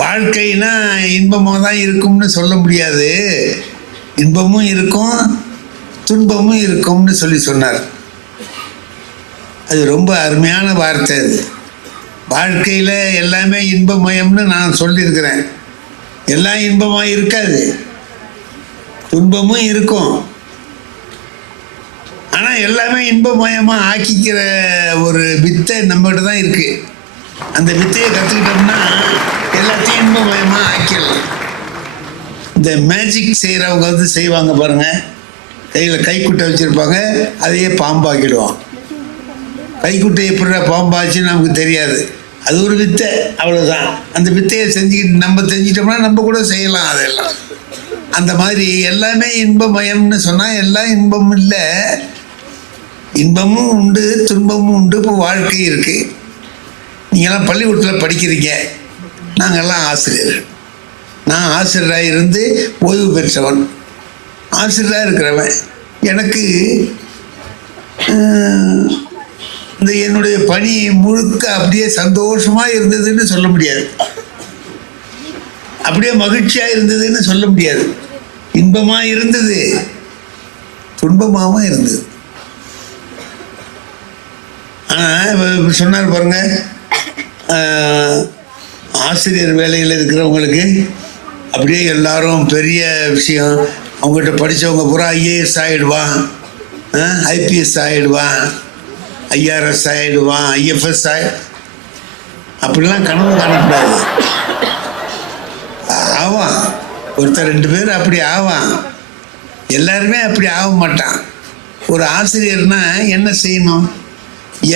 வாழ்க்கைனா இன்பமாக தான் இருக்கும்னு சொல்ல முடியாது. இன்பமும் இருக்கும், துன்பமும் இருக்கும்னு சொன்னார். அது ரொம்ப அருமையான வார்த்தை. அது வாழ்க்கையில் எல்லாமே இன்பமயம்னு நான் சொல்லியிருக்கிறேன். எல்லாம் இன்பமாக இருக்காது, துன்பமும் இருக்கும். ஆனால் எல்லாமே இன்பமயமாக ஆக்கிக்கிற ஒரு வித்தை நம்மகிட்ட தான் இருக்குது. அந்த வித்தையை கற்றுக்கிட்டோம்னா எல்லாத்தையும் இன்பமயமாக ஆக்கிடலாம். இந்த மேஜிக் செய்கிறவங்க செய்வாங்க பாருங்கள், கையில் கைக்குட்டை வச்சுருப்பாங்க, அதையே பாம்பாக்கிடுவான். கைக்குட்டை எப்படி பாம்பாச்சுன்னு நமக்கு தெரியாது, அது ஒரு வித்தை, அவ்வளோதான். அந்த வித்தையை செஞ்சுக்கிட்டு நம்ம செஞ்சிட்டோம்னா நம்ம கூட செய்யலாம் அதெல்லாம். அந்த மாதிரி எல்லாமே இன்பமயம்னு சொன்னால் எல்லாம் இன்பம் இல்லை, இன்பமும் உண்டு, துன்பமும் உண்டு. இப்போ வாழ்க்கை இருக்குது. நீங்கள்லாம் பள்ளிக்கூடத்தில் படிக்கிறீங்க, நாங்கள்லாம் ஆசிரியர்கள். நான் ஆசிரியராக இருந்து ஓய்வு பெற்றவன். ஆசிரியராக இருக்கிறவன் எனக்கு இந்த என்னுடைய பணி முழுக்க அப்படியே சந்தோஷமாக இருந்ததுன்னு சொல்ல முடியாது, அப்படியே மகிழ்ச்சியாக இருந்ததுன்னு சொல்ல முடியாது. இன்பமாக இருந்தது, துன்பமாகவும் இருந்தது. ஆனால் சொன்னார் பாருங்க, ஆசிரியர் வேலையில் இருக்கிறவங்களுக்கு அப்படியே எல்லாரும் பெரிய விஷயம், அவங்ககிட்ட படித்தவங்க பூரா ஐஏஎஸ் ஆகிடுவான், ஐபிஎஸ் ஆகிடுவான், ஐஆர்எஸ் ஆகிடுவான், ஐஎஃப்எஸ் அப்படிலாம் கனவு காணக்கூடாது. ஆவான், ஒருத்தர் 2 பேர் அப்படி ஆவான், எல்லாருமே அப்படி ஆக மாட்டான். ஒரு ஆசிரியர்னா என்ன செய்யணும்?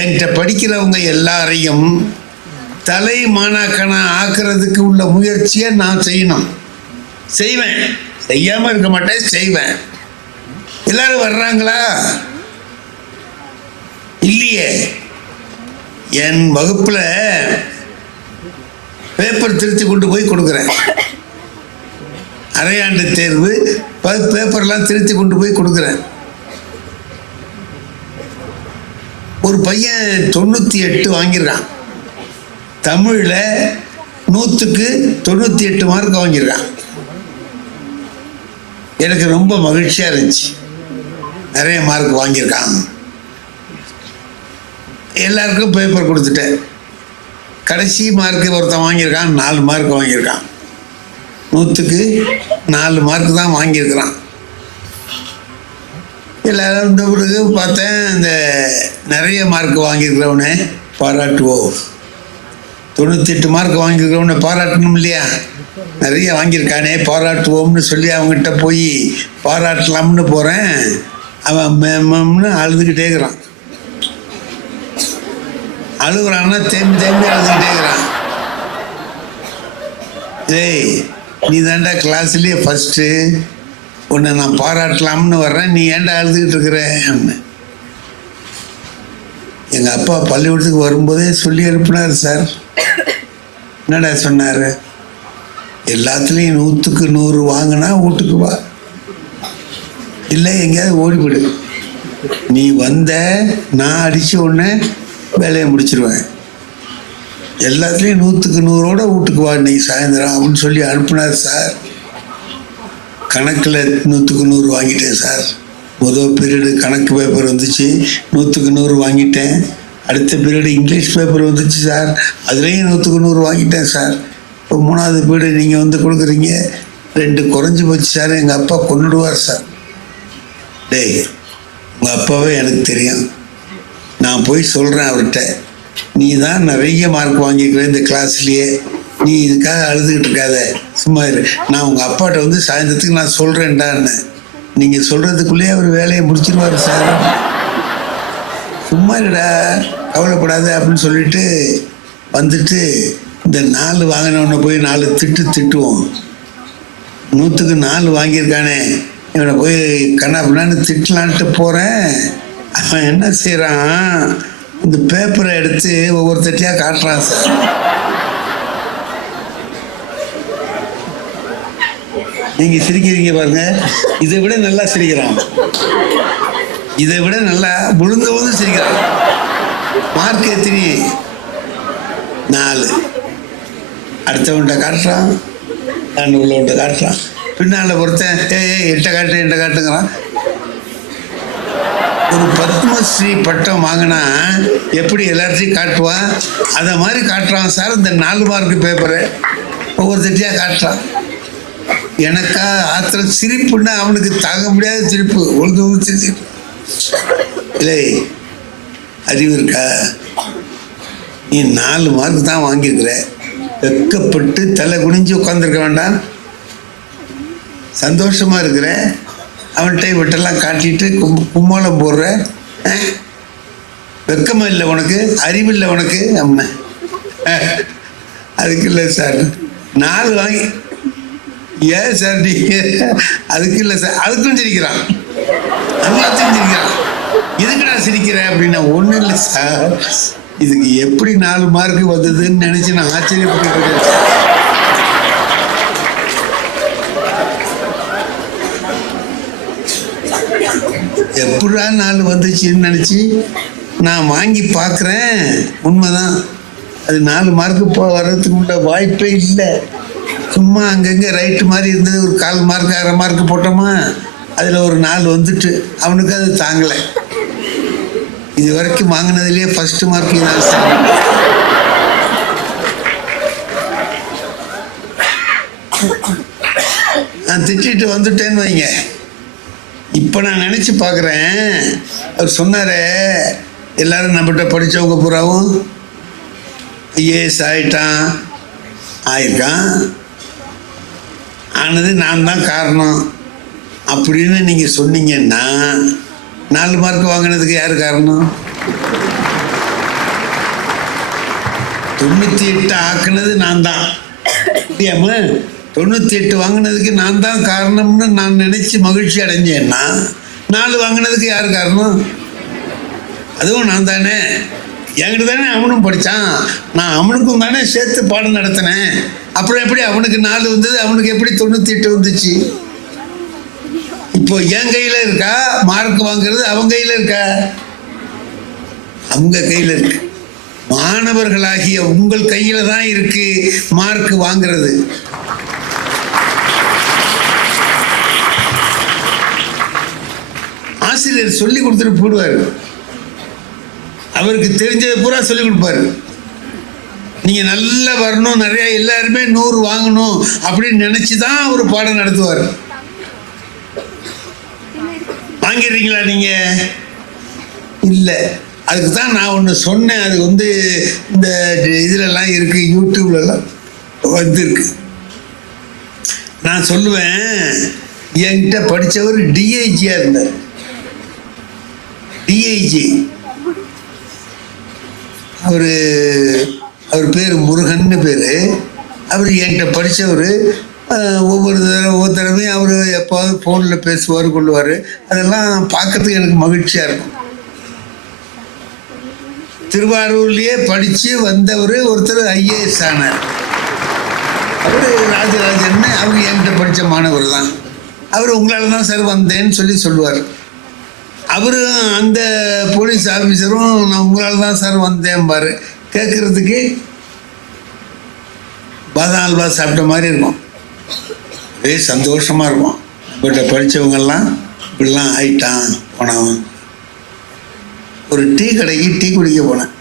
என்கிட்ட படிக்கிறவங்க எல்லாரையும் தலை மாணாக்கனா ஆக்கிறதுக்கு உள்ள முயற்சியை நான் செய்யணும். செய்வேன், செய்யாமல் இருக்க மாட்டேன், செய்வேன். எல்லாரும் வர்றாங்களா? இல்லையே. என் வகுப்பில் பேப்பர் திருத்தி கொண்டு போய் கொடுக்குறேன். அரையாண்டு தேர்வு பேப்பர்லாம் திருத்தி கொண்டு போய் கொடுக்குறேன். ஒரு பையன் 98 வாங்கியிருக்கான். தமிழில் 100க்கு 98 மார்க் வாங்கியிருக்கான். எனக்கு ரொம்ப மகிழ்ச்சியாக இருந்துச்சு, நிறைய மார்க் வாங்கியிருக்கான். எல்லாருக்கும் பேப்பர் கொடுத்துட்டேன். கடைசி மார்க்கு ஒருத்தன் வாங்கியிருக்கான், 4 மார்க் வாங்கியிருக்கான். 100க்கு 4 மார்க் தான் வாங்கியிருக்கிறான். எல்லாரும் இந்த பிறகு பார்த்தேன், இந்த நிறைய மார்க் வாங்கியிருக்கிறவனே பாராட்டுவோம். 98 மார்க் வாங்கியிருக்கிறவனை பாராட்டணும் இல்லையா? நிறைய வாங்கியிருக்கானே பாராட்டுவோம்னு சொல்லி அவங்ககிட்ட போய் பாராட்டலாம்னு போகிறேன். அவன் மேம்னு அழுதுகிட்டே இருக்கிறான். அழுகுறான்னா தேம்பி அழுதுகிட்டே இருக்கிறான். ஏய், நீ தாண்டா கிளாஸ்லேயே ஃபஸ்ட்டு, உன்னை நான் பாராட்டலாம்னு வர்றேன், நீ ஏன்டா அழுதுகிட்டு இருக்கிற? எங்கள் அப்பா பள்ளிக்கூடத்துக்கு வரும்போதே சொல்லி அனுப்புனார் சார். என்னடா சொன்னார்? எல்லாத்துலேயும் 100க்கு 100 வாங்கினா வீட்டுக்கு வா, இல்லை எங்கேயாவது ஓடிவிடு. நீ வந்த நான் அடித்த உடனே வேலையை முடிச்சிருவேன். எல்லாத்துலேயும் 100க்கு 100ஓட வீட்டுக்கு வா நீ சாயந்தரம் அப்படின்னு சொல்லி அனுப்புனார் சார். கணக்கில் 100க்கு 100 வாங்கிட்டேன் சார். முதல் பீரியடு கணக்கு பேப்பர் வந்துச்சு, 100க்கு 100 வாங்கிட்டேன். அடுத்த பீரியடு இங்கிலீஷ் பேப்பர் வந்துச்சு சார், அதுலேயும் 100க்கு 100 வாங்கிட்டேன் சார். இப்போ 3வது பீரியடு நீங்கள் வந்து கொடுக்குறீங்க, 2 குறைஞ்சி போச்சு சார். எங்கள் அப்பா கொண்டுடுவார் சார். டேய், உங்கள் அப்பாவே எனக்கு தெரியும், நான் போய் சொல்கிறேன் அவர்கிட்ட, நீ தான் நிறைய மார்க் வாங்கிக்கிற இந்த கிளாஸ்லேயே, நீ இதுக்காக அழுதுகிட்டு இருக்காத, சும்மா இரு. நான் உங்கள் அப்பாட்ட வந்து சாயந்தரத்துக்கு நான் சொல்கிறேன்டான்னு. நீங்கள் சொல்கிறதுக்குள்ளேயே அவர் வேலையை முடிச்சிருவார் சார். சும்மா இருடா, கவலைப்படாத அப்படின்னு சொல்லிட்டு வந்துட்டு இந்த 4 வாங்கினவனை போய் 4 திட்டுவோம். 100க்கு 4 வாங்கியிருக்கானே, இவனை போய் கண்ணாப்பின்னான்னு திட்டலான்ட்டு போகிறேன். அவன் என்ன செய்கிறான், இந்த பேப்பரை எடுத்து ஒவ்வொருத்தட்டியாக காட்டுறான் சார். நீங்கள் சிரிக்கிறீங்க பாருங்க, இதை விட நல்லா சிரிக்கிறான், இதை விட நல்லா விழுந்தபோது சிரிக்கிறான். மார்க் எத்தனை? 4. அடுத்தவன்கிட்ட காட்டுறான், நான் உள்ளவன்கிட்ட காட்டுறான். பின்னால் ஒருத்தன் எட்ட காட்டுங்கிறான். ஒரு பத்மஸ்ரீ பட்டம் வாங்கினா எப்படி எல்லாத்தையும் காட்டுவான், அதை மாதிரி காட்டுறான் சார். இந்த 4 மார்க்கு பேப்பரை ஒவ்வொருத்தட்டியாக காட்டுறான். எனக்கா ஆத்திரம், சிரிப்புன்னா அவனுக்கு தாங்க முடியாத சிரிப்பு, ஒழுங்கு சிரிப்பு. இல்லை, அறிவு இருக்கா? நீ 4 மார்க் தான் வாங்கியிருக்கிற, வெக்கப்பட்டு தலை குனிஞ்சு உட்காந்துருக்க வேண்டாம்? சந்தோஷமா இருக்கிற, அவன்கிட்ட இவட்டெல்லாம் காட்டிட்டு கும்மாளம் போடுற, வெக்கமா இல்லை உனக்கு? அறிவில்லை உனக்கு? அம்மா அதுக்கு இல்லை சார் 4 வாங்கி. ஏன் சார் நீங்க? அதுக்கு இல்லை சார். அதுக்கும் சிரிக்கிறான், எல்லாத்தையும் சிரிக்கிறான். இதுக்கு நான் சிரிக்கிறேன் அப்படின்னா ஒன்றும் இல்லை சார், இதுக்கு எப்படி 4 மார்க்கு வந்ததுன்னு நினைச்சு நான் ஆச்சரியப்பட்டு இருக்கேன். எப்படா 4 வந்துச்சுன்னு நினச்சி நான் வாங்கி பார்க்குறேன். உண்மைதான், அது 4 மார்க்கு வர்றதுக்கு உள்ள வாய்ப்பே இல்லை. சும்மா அங்கங்கே ரைட்டு மாதிரி இருந்தது, ஒரு 1/4 மார்க்கு 1/2 மார்க்கு போட்டோமா, அதில் ஒரு 4 வந்துட்டு அவனுக்கு அது தாங்கலை. இது வரைக்கும் வாங்கினதுலேயே ஃபர்ஸ்ட் மார்க் தான் சார். நான் திட்டிட்டு வந்துட்டேன்னு வைங்க. இப்போ நான் நினச்சி பார்க்குறேன், அவர் சொன்னார் எல்லாரும் நம்மகிட்ட படித்தவங்க பூராவும் ஐஏஎஸ் ஆயிருக்கான், ஆனது நான் தான் காரணம் அப்படின்னு நீங்கள் சொன்னீங்கன்னா 4 மார்க் வாங்கினதுக்கு யார் காரணம்? 98 ஆக்குனது நான் தான். இல்லையாம்மா? 98 வாங்கினதுக்கு நான் தான் காரணம்னு நான் நினச்சி மகிழ்ச்சி அடைஞ்சேன்னா 4 வாங்கினதுக்கு யார் காரணம்? அதுவும் நான் தானே. என்கிட்ட தானே அவனும் படித்தான், நான் அவனுக்கும் தானே சேர்த்து பாடம் நடத்தினேன். அப்புறம் எப்படி அவனுக்கு 4 வந்தது, அவனுக்கு எப்படி 98 வந்துச்சு? இப்போ என் கையில் இருக்கா மார்க் வாங்குறது, அவங்க கையில் இருக்கா? அவங்க கையில் இருக்கு. மாணவர்களாகிய உங்கள் கையில தான் இருக்கு மார்க் வாங்குறது. ஆசிரியர் சொல்லி கொடுத்துட்டு போடுவார், அவருக்கு தெரிஞ்சதை பூரா சொல்லி கொடுப்பாரு. நீங்க நல்லா வரணும், நிறைய எல்லாருமே 100 வாங்கணும் அப்படின்னு நினைச்சுதான் அவர் பாடம் நடத்துவார். வாங்கிடுறீங்களா நீங்க? இல்லை. அதுக்கு தான் நான் ஒன்று சொன்னேன், அது வந்து இந்த இதுலலாம் இருக்கு, யூடியூப்லலாம் வந்துருக்கு. நான் சொல்லுவேன், என்கிட்ட படித்தவர் டிஐஜியாக இருந்தார். டிஐஜி அவர் பேர் முருகன்னு பேர். அவர் என்கிட்ட படித்தவர். ஒவ்வொரு தடவையும் அவர் எப்போது ஃபோனில் பேசுவார், கொள்ளுவார். அதெல்லாம் பார்க்கறதுக்கு எனக்கு மகிழ்ச்சியாக இருக்கும். திருவாரூர்லேயே படித்து வந்தவர் ஒருத்தர் ஐஏஎஸ் ஆனார். அவர் ராஜராஜன், அவர் என்கிட்ட படித்த மாணவர் தான். அவர் உங்களால் தான் சார் வந்தேன்னு சொல்லுவார். அவரும் அந்த போலீஸ் ஆஃபீஸரும் நான் உங்களால் தான் சார் வந்தேன்பார். கேட்குறதுக்கு பாதாம் அல்வா சாப்பிட்ட மாதிரி இருக்கும், ஒரே சந்தோஷமாக இருக்கும். இப்பட்ட படித்தவங்கெல்லாம் இப்படிலாம் ஆயிட்டான். போனவன் ஒரு டீ கடைக்கு டீ குடிக்க போனேன்.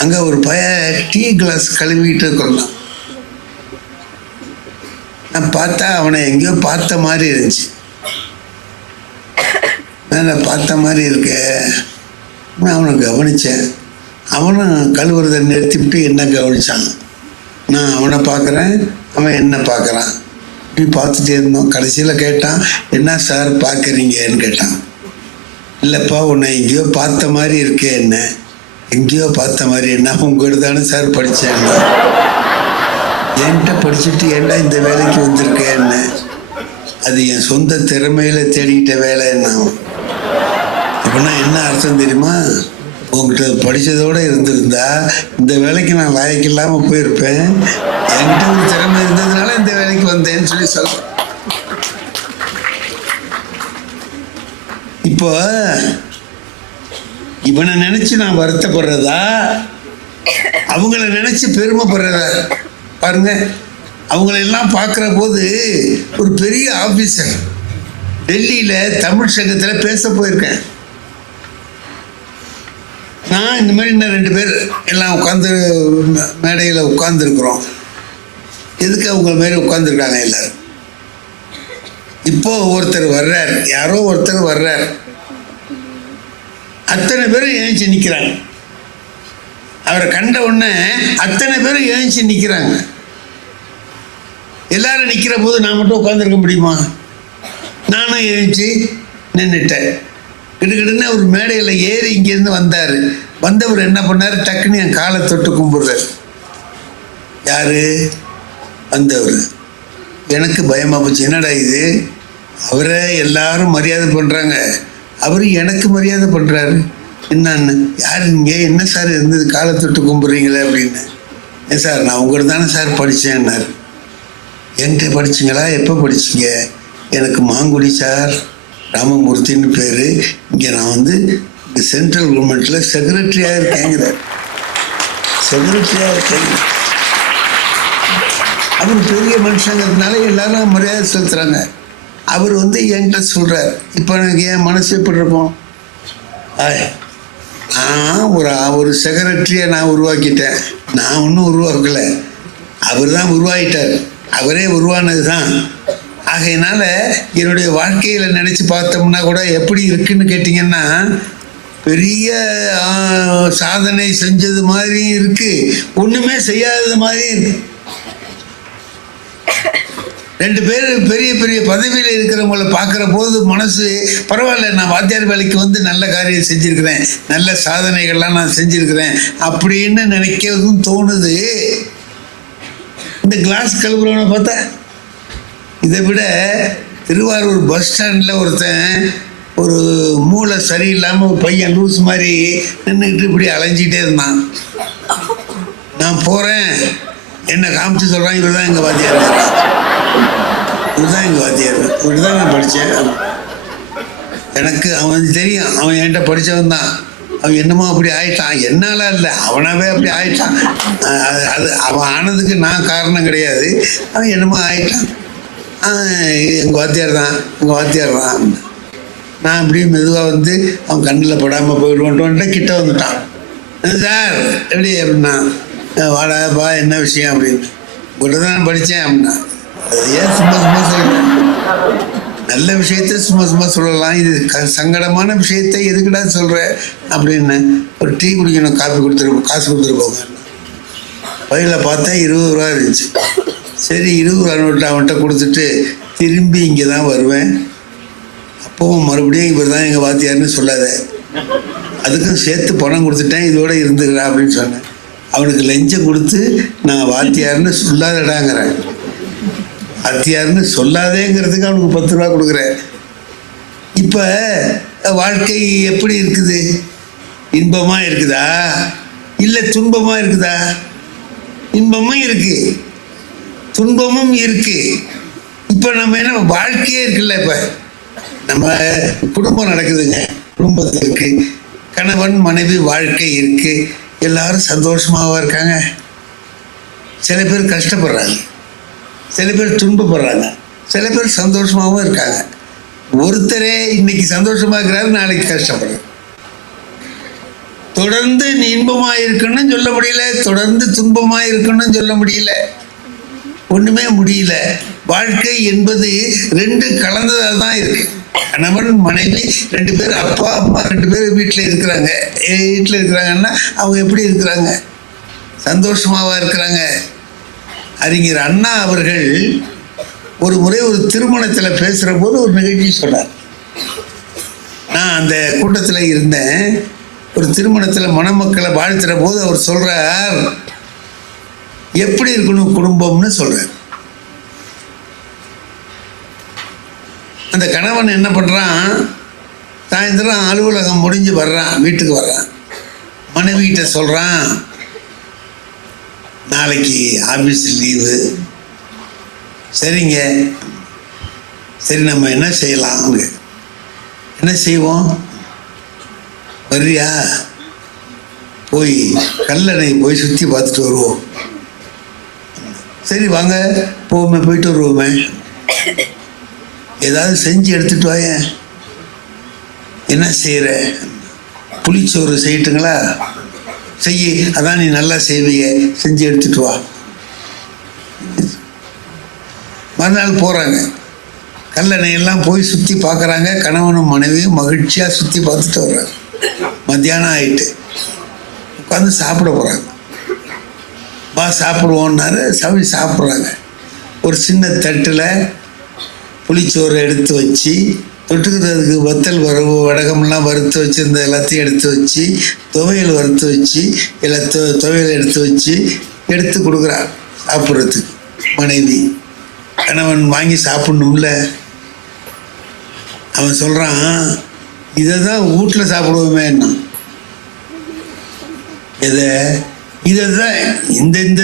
அங்கே ஒரு டீ கிளாஸ் கழுவிக்கிட்டு இருக்கிறான். நான் பார்த்தா அவனை எங்கேயோ பார்த்த மாதிரி இருந்துச்சு. நான் பார்த்த மாதிரி இருக்க, நான் அவனை கவனித்தேன். அவனும் கழுவுறதை நிறுத்திவிட்டு என்ன கவனிச்சான். நான் அவனை பார்க்குறேன், அவன் என்ன பார்க்குறான். இப்படி பார்த்துட்டே இருந்தோம். கடைசியில் கேட்டான், என்ன சார் பார்க்குறீங்கன்னு கேட்டான். இல்லைப்பா, உன்னை எங்கேயோ பார்த்த மாதிரி இருக்கே. என்ன எங்கேயோ பார்த்த மாதிரி? என்ன உங்கள்கிட்ட தானே சார் படித்தேன். என்கிட்ட படிச்சுட்டு ஏன்டா இந்த வேலைக்கு வந்திருக்கேன்? என்ன அது என் சொந்த திறமையில் தேடிக்கிட்ட வேலை. என்ன அப்படின்னா என்ன அர்த்தம் தெரியுமா? உங்கள்கிட்ட படித்ததோடு இருந்திருந்தா இந்த வேலைக்கு நான் லாயக்கு இல்லாமல் போயிருப்பேன். என்கிட்ட ஒரு திறமை இருந்ததுனால இந்த வேலைக்கு வந்தேன்னு சொல்கிறேன். இப்போ இவனை நினச்சி நான் வருத்தப்படுறதா, அவங்கள நினைச்சு பெருமைப்படுறத பாருங்க. அவங்களெல்லாம் பார்க்குற போது ஒரு பெரிய ஆஃபீஸர் டெல்லியில் தமிழ் சங்கத்தில் பேச போயிருக்கேன். நான் இந்த மாதிரி இன்னும் 2 பேர் எல்லாம் உட்காந்து மேடையில் உட்காந்துருக்குறோம். எதுக்கு அவங்க மாரி உட்காந்துருக்காங்க எல்லாரும். இப்போ ஒருத்தர் வர்றார், யாரோ ஒருத்தர் வர்றார். அத்தனை பேரும் எழுந்துச்சு நிற்கிறாங்க. அவரை கண்ட உடனே அத்தனை பேரும் எழுந்துச்சு நிற்கிறாங்க. எல்லாரும் நிற்கிற போது நான் மட்டும் உட்காந்துருக்க முடியுமா? நானும் எழுந்துச்சு நின்றுட்டேன். கிடுக்கிடுன்னு அவர் மேடையில் ஏறி இங்கேருந்து வந்தார். வந்தவர் என்ன பண்ணார், டக்குன்னு என் காலை தொட்டு கும்பிடுறார். யார் வந்தவர்? எனக்கு பயமாக போச்சு. என்னடா இது, அவரை எல்லாரும் மரியாதை பண்ணுறாங்க, அவர் எனக்கு மரியாதை பண்ணுறாரு என்னான்னு. யார் நீங்கள், என்ன சார் இருந்தது காலை தொட்டு கும்பிட்றீங்களே அப்படின்னு. ஏன் சார், நான் உங்கள்கிட்ட தானே சார் படித்தேன்னாரு. என்கிட்ட படிச்சிங்களா? எப்போ படிச்சிங்க? எனக்கு மாங்குடி சார், ராமமூர்த்தின்னு பேர். இங்கே நான் வந்து இந்த சென்ட்ரல் கவர்மெண்ட்டில் செக்ரட்டரியாக இருக்கேங்கிறார். செக்ரட்டரியாக இருக்கேங்க. அவர் பெரிய மனுஷங்கிறதுனால எல்லாரும் மரியாதை செலுத்துகிறாங்க. அவர் வந்து என்கிட்ட சொல்கிறார், இப்போ எனக்கு என் மனசு எப்படி இருக்கும்? நான் ஒரு செக்ரட்டரியை நான் உருவாக்கிட்டேன். நான் ஒன்றும் உருவாக்கலை, அவர் தான் உருவாகிட்டார். அவரே உருவானது தான். ஆகையினால என்னுடைய வாழ்க்கையில் நினச்சி பார்த்தோம்னா கூட எப்படி இருக்குன்னு கேட்டிங்கன்னா, பெரிய சாதனை செஞ்சது மாதிரியும் இருக்குது, ஒன்றுமே செய்யாதது மாதிரியும் இருக்குது. 2 பேர் பெரிய பெரிய பதவியில் இருக்கிறவங்கள பார்க்குற போது மனசு பரவாயில்ல, நான் வாத்தியார் வேலைக்கு வந்து நல்ல காரியம் செஞ்சுருக்கிறேன், நல்ல சாதனைகள்லாம் நான் செஞ்சுருக்கிறேன் அப்படின்னு நினைக்கிறதும் தோணுது. இந்த கிளாஸ் கழுவுறவனை பார்த்தா, இதை விட திருவாரூர் பஸ் ஸ்டாண்டில் ஒருத்தன் ஒரு மூளை சரியில்லாமல் ஒரு பையன் லூஸ் மாதிரி நின்றுக்கிட்டு இப்படி அலைஞ்சிக்கிட்டே இருந்தான். நான் போகிறேன், என்னை காமிச்சு சொல்கிறான், இவர் தான் எங்கள் வாத்தியார், இவர் தான் எங்கள் வாத்தியார், இவர் தான் நான் படித்தேன். எனக்கு அவன் தெரியும், அவன் என்கிட்ட படித்தவன் தான். அவன் என்னமோ அப்படி ஆயிட்டான், என்னால் இல்லை, அவனாவே அப்படி ஆயிட்டான். அது அவன் ஆனதுக்கு நான் காரணம் கிடையாது, அவன் என்னமோ ஆயிட்டான். எங்கள் வாத்தியார் தான், எங்கள் வாத்தியார் தான். நான் அப்படியே மெதுவாக வந்து அவன் கண்ணில் படாமல் போயிடுவோன்ட்டு கிட்ட வந்துட்டான். சார் எப்படி அப்படின்னா, வாடாப்பா என்ன விஷயம் அப்படின்னு. உங்கள்கிட்ட தான் படித்தேன் அப்படின்னா. அது ஏன் சும்மா சும்மா சொல்கிறேன்? நல்ல விஷயத்த சும்மா சும்மா சொல்லலாம், இது சங்கடமான விஷயத்தை எதுக்குடா சொல்கிறேன் அப்படின்னு. ஒரு டீ குடிக்கணும், காஃபி கொடுத்துரு, காசு கொடுத்துட்டு போங்க. பையில் பார்த்தா 20 ரூபா இருந்துச்சு. சரி 20 ரூபா நோட்டு அவன்கிட்ட கொடுத்துட்டு திரும்பி இங்கே தான் வருவேன். அப்போவும் மறுபடியும் இவர் தான் எங்கள் வாத்தியார்னு சொல்லாத, அதுக்கும் சேர்த்து பணம் கொடுத்துட்டேன், இதோட இருந்துக்கிறா அப்படின்னு சொன்னேன். அவனுக்கு லஞ்சம் கொடுத்து நான் வாத்தியார்னு சொல்லாதடாங்கிறேன். வாத்தியார்னு சொல்லாதேங்கிறதுக்கு அவனுக்கு 10 ரூபா கொடுக்குறேன். இப்போ வாழ்க்கை எப்படி இருக்குது? இன்பமாக இருக்குதா இல்லை துன்பமாக இருக்குதா? இன்பமும் இருக்குது, துன்பமும் இருக்குது. இப்போ நம்ம என்ன வாழ்க்கையே இருக்குல்ல, இப்போ நம்ம குடும்பம் நடக்குதுங்க, குடும்பத்தில் இருக்குது, கணவன் மனைவி வாழ்க்கை இருக்குது, எல்லாரும் சந்தோஷமாகவும் இருக்காங்க. சில பேர் கஷ்டப்படுறாங்க, சில பேர் துன்பப்படுறாங்க, சில பேர் சந்தோஷமாகவும் இருக்காங்க. ஒருத்தரே இன்னைக்கு சந்தோஷமாக இருக்கிறாரு, நாளைக்கு கஷ்டப்படுறாரு. தொடர்ந்து நீ இன்பமாக இருக்கணும்னு சொல்ல முடியல, தொடர்ந்து துன்பமாக இருக்கணும்னு சொல்ல முடியல, ஒன்றுமே முடியல. வாழ்க்கை என்பது 2 கலந்ததாக தான் இருக்கு. கணவன் மனைவி 2 பேர், அப்பா அம்மா 2 பேர் வீட்டில் இருக்கிறாங்க. வீட்டில் இருக்கிறாங்கன்னா அவங்க எப்படி இருக்கிறாங்க? சந்தோஷமாவா இருக்கிறாங்க? அறிஞர் அண்ணா அவர்கள் ஒரு முறை ஒரு திருமணத்தில் பேசுகிற போது ஒரு நிகழ்ச்சி சொன்னார். நான் அந்த கூட்டத்தில் இருந்தேன். ஒரு திருமணத்தில் மணமக்களை வாழ்த்துற போது அவர் சொல்கிறார், எப்படி இருக்கணும் குடும்பம்னு சொல்கிறார். அந்த கணவன் என்ன பண்ணுறான், சாயந்தரம் அலுவலகம் முடிஞ்சு வர்றான், வீட்டுக்கு வர்றான், மனைவிகிட்ட சொல்கிறான், நாளைக்கு ஆஃபீஸ் லீவு. சரிங்க, சரி நம்ம என்ன செய்யலாம், என்ன செய்வோம், வர்றியா போய் கல்லணை போய் சுற்றி பார்த்துட்டு வருவோம். சரி வாங்க போவோமே, போயிட்டு வருவோமே. ஏதாவது செஞ்சு எடுத்துட்டு வாயேன். என்ன செய்கிற? புளிச்சோறு செய்யட்டுங்களா? செய்ய, அதான் நீ நல்லா செய்வீங்க, செஞ்சு எடுத்துட்டு வா. மறுநாள் போகிறாங்க, கல்லணையெல்லாம் போய் சுற்றி பார்க்குறாங்க. கணவனும் மனைவியும் மகிழ்ச்சியாக சுற்றி பார்த்துட்டு வர்றாங்க. மத்தியானம் ஆயிட்டு உட்காந்து சாப்பிட போகிறாங்க. வா சாப்பிடுவோன்னாரு. சாப்பிட்றாங்க. ஒரு சின்ன தட்டில் புளிச்சோறு எடுத்து வச்சு, தொட்டுக்கிறதுக்கு வத்தல் வரவு வடகம்லாம் வறுத்து வச்சுருந்த எல்லாத்தையும் எடுத்து வச்சு, துவையல் வறுத்து வச்சு, எல்லா துவையல் எடுத்து கொடுக்குறான் சாப்பிட்றதுக்கு மனைவி. கணவன் வாங்கி சாப்பிட்ணும்ல. அவன் சொல்கிறான், இதை தான் வீட்டில் சாப்பிடுவோமே என்ன, இதை தான் இந்த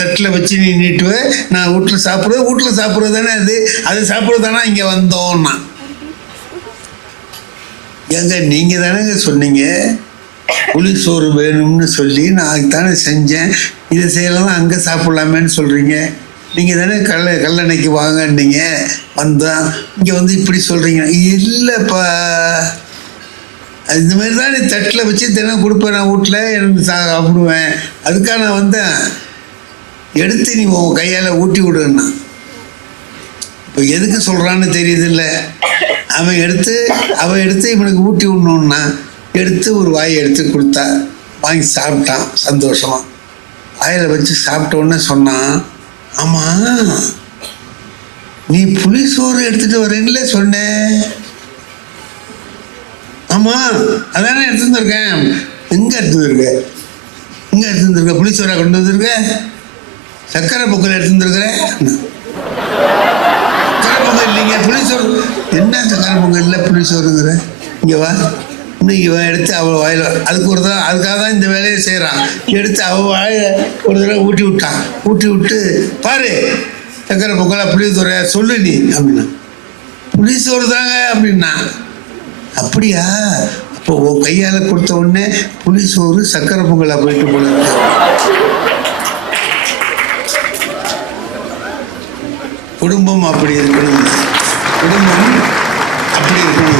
தட்டில் வச்சு நீ நீட்டுவ, நான் வீட்டில் சாப்பிடுவேன். வீட்டில் சாப்பிட்றது தானே அது சாப்பிட்றது தானே இங்கே வந்தோன்னா. ஏங்க நீங்கள் தானேங்க சொன்னீங்க புளிசோறு வேணும்னு சொல்லி, நான் அதுதானே செஞ்சேன். இதை செய்யலாம் அங்கே சாப்பிட்லாமேன்னு சொல்கிறீங்க. நீங்கள் தானே கல்லணைக்கு வாங்கன்னீங்க, வந்தான். இங்கே வந்து இப்படி சொல்கிறீங்க. இல்லைப்பா, இந்த மாதிரி தான் நீ தட்டில் வச்சு தினம் கொடுப்பேன், நான் வீட்டில் எனக்கு சாப்பிடுவேன். அதுக்காக நான் வந்தேன். எடுத்து நீ உன் கையால் ஊட்டி விடுன்னா. இப்போ எதுக்கு சொல்கிறான்னு தெரியுதில்ல. அவன் எடுத்து இவனுக்கு ஊட்டி விடணுன்னா எடுத்து ஒரு வாயை எடுத்து கொடுத்தா, வாங்கி சாப்பிட்டான் சந்தோஷமாக. வாயில் வச்சு சாப்பிட்டோன்னே சொன்னான், ஆமாம் நீ புளிசோறு எடுத்துகிட்டு வரேன்ல சொன்னேன். ஆமாம் அதானே எடுத்து வந்துருக்கேன். எங்கே எடுத்து வந்துருக்க? புளிசோறா கொண்டு வந்துருக்க? சக்கரை பொங்கல் எடுத்து வந்துருக்குறேன். சக்கரை பொங்கல் இல்லைங்க, புளிசோறு. என்ன சக்கரை பொங்கல் இல்லை புளிசோறுங்கிற? இங்கே வா. இன்னும் இவன் எடுத்து அவள் வாயில், அதுக்காக தான் இந்த வேலையை செய்கிறான். எடுத்து அவள் வாயில் ஒரு தடவை ஊட்டி விட்டான். ஊட்டி விட்டு, பாரு சக்கரை பொங்கலா புளிசோறையா சொல்லு நீ அப்படின்னா. புளிசோறு தாங்க அப்படின்னா. அப்படியா? அப்போ உன் கையால் கொடுத்த உடனே புளிசோறு சக்கரை பொங்கலா போயிட்டு போல இருக்கு. குடும்பம் அப்படி இருக்கணும். குடும்பம் அப்படி இருக்கணும்.